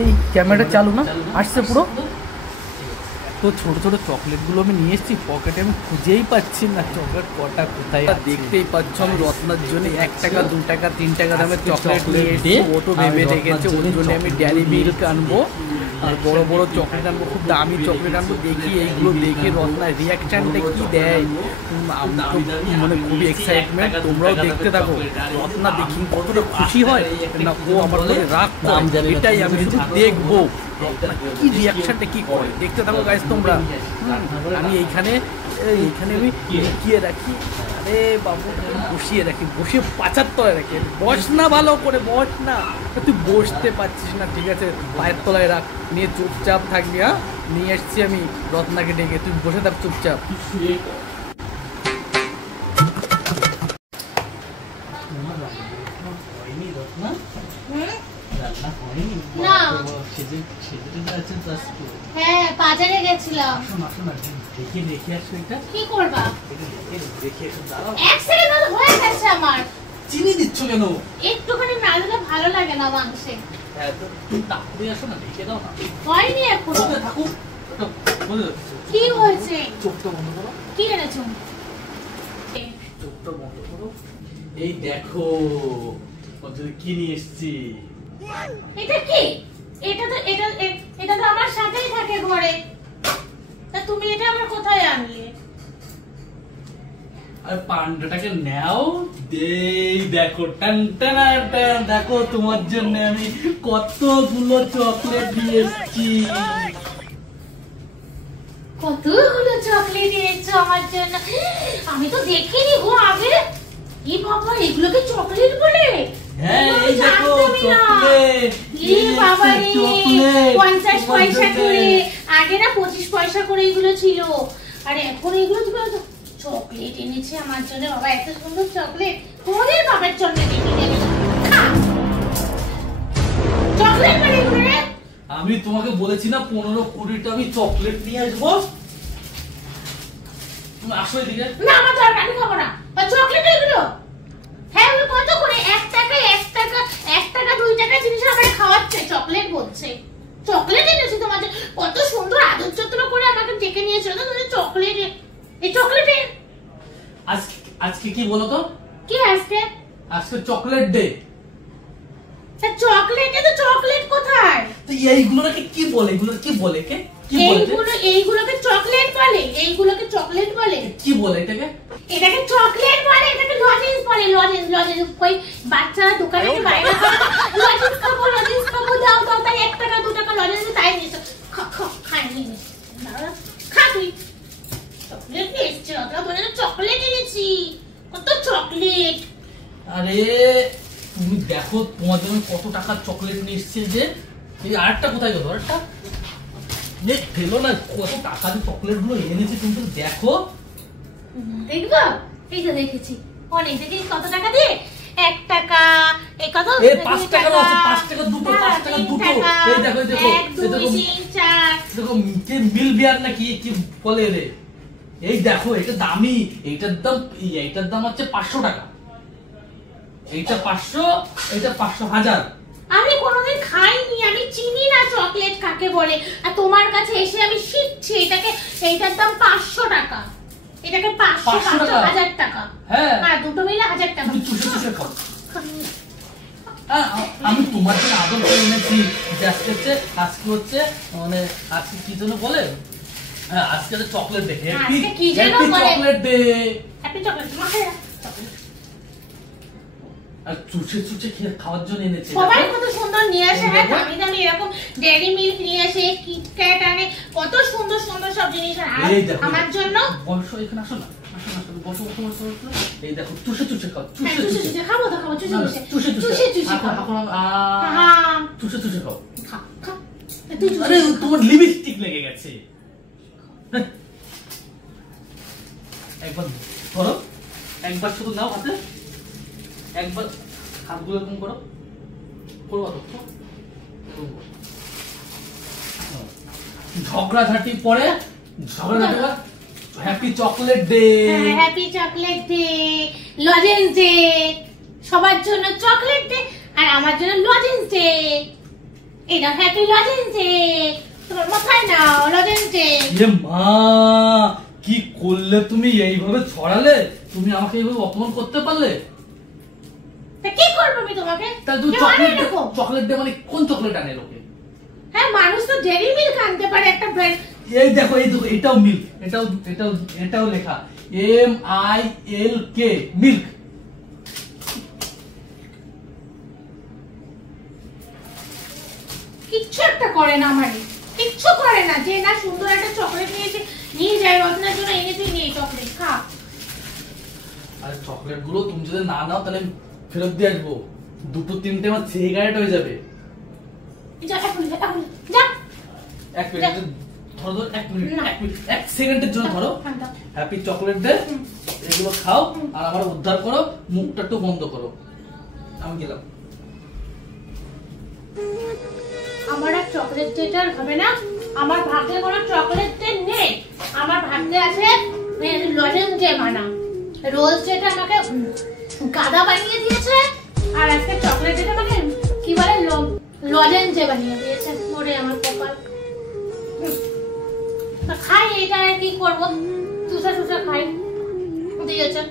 এই ক্যামেরা চালু না আসছে পুরো। তো ছোট ছোট চকলেট গুলো আমি নিয়ে এসেছি, পকেটে আমি খুঁজেই পাচ্ছি না চকলেট কটা কোথায়। দেখতেই পাচ্ছ আমি রত্নার জন্য 1 টাকা 2 টাকা 3 টাকা দামের চকলেট নিয়ে এসেছি। ও তো ভেবে রেখেছে ওর জন্য আমি ডেয়ারি মিল্ক আনবো আর বড় বড় চকলেট আনবো, খুব দামি চকলেট আনবো। দেখি এইগুলো দেখে রত্নার রিয়াকশনটা কি দেয়, মানে খুবই এক্সাইটমেন্ট। তোমরাও দেখতে থাকো, রত্না দেখি কতটা খুশি হয় না ও আমার কাছে রাগ নাম জানে, এটাই আমি শুধু দেখবো কি রিয়াকশনটা কি করে। দেখতে থাকো গাইস তোমরা। আমি এইখানে আমি লুকিয়ে রাখি, আরে বাবু বসিয়ে রাখি, বসে 75 রাখি। বস না, ভালো করে বস না, তুই বসতে পারছিস না, ঠিক আছে পায়ের তলায় রাখ, নিয়ে চুপচাপ থাকবি। হ্যাঁ নিয়ে এসছি আমি রত্নাকে ডেকে, তুই বসে থাক চুপচাপ। হ্যাঁ বাজারে গেছিলাম। দেখে আসো এটা কি করবা? দেখে এসো, দাঁড়াও 1 সেকেন্ড হয়ে গেছে আমার। চিনি দিচ্ছ কেন? একটুখানি না দিলে ভালো লাগে না মাংসে। হ্যাঁ তো তুমি তাড়াতাড়ি আসো না, দেখে দাও না। হয়নি এখনো। থাকো, কি হয়েছে? চোখটা বন্ধ করো। কি এনেছো? চোখটা বন্ধ করো। এই দেখো কি নিয়ে এসেছি। এটা কি? এটা তো আমার সাথেই থাকে ঘরে, তা তুমি এটা আমার কোথায় আনলে? আর পান্ডাটাকে নাও, দেই দেখো টান টান টান, দেখো তোমার জন্য আমি কতগুলো চকলেট নিয়ে এসেছি। কতগুলো চকলেট এনেছো আমার জন্য? আমি তো দেখিনি গো আগে। এই বাবা, এগুলোকে চকলেট বলে? হ্যাঁ এই দেখো চকলেট। এই বাবা রে, 50 পয়সা করে। আগে না 25 পয়সা করে এগুলো ছিল, আর এখন এগুলো তুমি চকলেট এনেছে আমার জন্য। বাবা এত সুন্দর চকলেট কোনের বাবার জন্য দেখি দেবে চকলেট মানে এগুলো? আমি তোমাকে বলেছি না 15-20টা আমি চকলেট নিয়ে আসবো। তুমি আসো এদিকে। না আমার দরকার, আমি খাবো না চকলেট এগুলো। হ্যাঁ ওই কত করে? 1 টাকা 2 টাকা জিনিস আমাকে খাওয়াচ্ছে, চকলেট বলছে। চকলেট এনেছি তোমার জন্য, কত সুন্দর আদর যত্ন করে আমাকে ডেকে নিয়েছো না তুমি। চকলেট, এই চকলেটে আজকে কি বলো তো? কি আজকে? আজকে চকলেট ডে। চকলেটে তো চকলেট কোথায়? তো এইগুলোকে কি বলে? এগুলো কি বলে? কে কি বলে? এইগুলোকে চকলেট বলে। এইগুলোকে চকলেট বলে। কি বলে এটাকে? এটাকে চকলেট বলে, এটাকে লজেন্স বলে। লজেন্স কই বাচ্চারা দোকানে কি বাইরে লজেন্স খাবো দাও তাই 1 টাকা 2 টাকা লজেন্স তাই নিছো। খাই নি না, খা তুই। চকলেট নিয়ে এসছি, চকলেট এনেছি, কত চকলেট। আরে তুমি দেখো তোমার জন্য কত টাকার চকলেট নিয়ে এসছে। যে এই আরেকটা কোথায় গেল? আরেকটা ফেলো না, কত টাকা দিয়ে চকলেট গুলো এনেছি তুমি দেখো। দেখবো? এই তো দেখেছি অনেক। দেখি কত টাকা দিয়ে? 1 টাকা, এই কত? 5 টাকা আছে, 5 টাকা দুটো, 5 টাকা দুটো। এই দেখো 1 2 3 4 দেখো কে মিল বিয়ার নাকি কি বলে রে। এই দেখো এটা দামি, এইটার দাম হচ্ছে 500 টাকা। এইটা 500, এটা 500 1000। আমি কোনোদিন খাইনি, আমি চিনি না চকলেট কাকে বলে। আর তোমার কাছে এসে আমি শিখছি এটাকে। এইটার দাম 500 টাকা, এটাকে 500 1000 টাকা। হ্যাঁ দুটো মিলে 1000 টাকা। তুমি চুষে চুষে খাও। আমি তোমার জন্য আদর করে এনেছি। আজকে হচ্ছে মানে আজকে কি জন্য বলে? হ্যাঁ আজকে তো চকলেট ডে। কি যেন বলে? Chocolate day. হ্যাপি চকলেট মাখে। আর চুষে চুষে খাওয়ার জন্য এনেছি। সবাই কত সুন্দর নিয়ে আসে। হ্যাঁ দামি দামি এরকম ডেয়ারি মিল্ক নিয়ে আসে, কিটক্যাট আনে, কত সুন্দর সুন্দর সব জিনিস। আর আমার জন্য বসো, এখানে আসো না, বসো। এই দেখো চুষে চুষে খাও, চুষে খাবো তো খাবো, চুষে খাও। আরে তোমার লিপস্টিক লেগে গেছে। একবার করো, একবার শুধু নাও হাতে, একবার হাতগুলো এরকম করো, ঝগড়াঝাটি পরে happy chocolate day. Happy chocolate day, lozenges day, সবার জন্য চকলেট ডে। আর আমার জন্য লজেন্স ডে। এটা হ্যাপি লজেন্স ডে, তোমার মাথায় নাও লজেন্স ডে। এ মা, কি করলে তুমি? এইভাবে ছড়ালে তুমি, আমাকে এইভাবে অপমান করতে পারলে? তা কি করবো আমি তোমাকে? তাহলে তুমি চকলেট দে মানে কোন চকলেট আনে লোকে? হ্যাঁ, মানুষ তো ডেরি মিল্ক আনতে পারে একটা ব্র্যান্ড। এই দেখো, এটাও মিল্ক, এটাও লেখা MILK মিল্ক। কিচ্ছু একটা করে না আমারে, কিচ্ছু করে না। যে না সুন্দর একটা চকলেট নিয়ে যায় রত্নার জন্য, এনে তুই নিয়ে চকলেট খা। আর চকলেট গুলো তুমি যদি না নাও তাহলে ফেরত দিয়ে আসবো। 2-3টে আমার সিগারেট হয়ে যাবে। যা যা। এক মিনিট ধরো, 1 মিনিট 1 সেকেন্ডের জন্য ধরো। হ্যাপি চকলেট দে, এগুলো খাও আর আমার উদ্ধার করো, মুখটা একটু বন্ধ করো। আমি গেলাম। আমার আর চকলেট ডেটার হবে না। আমার ভাগ্যে কোনো চকলেট ডে নেই। আমার ভাগ্যে আছে লজেন্স ডে মানা। রোজ ডেটা আমাকে গাদা বানিয়ে দিয়েছে, আর আজকে চকলেট ডেটা আমাকে কি বলে লজেন্স ডে বানিয়ে দিয়েছে। ওরে আমার কপাল। খাই, এটা কি করবো, চুষা খাই দিয়েছে।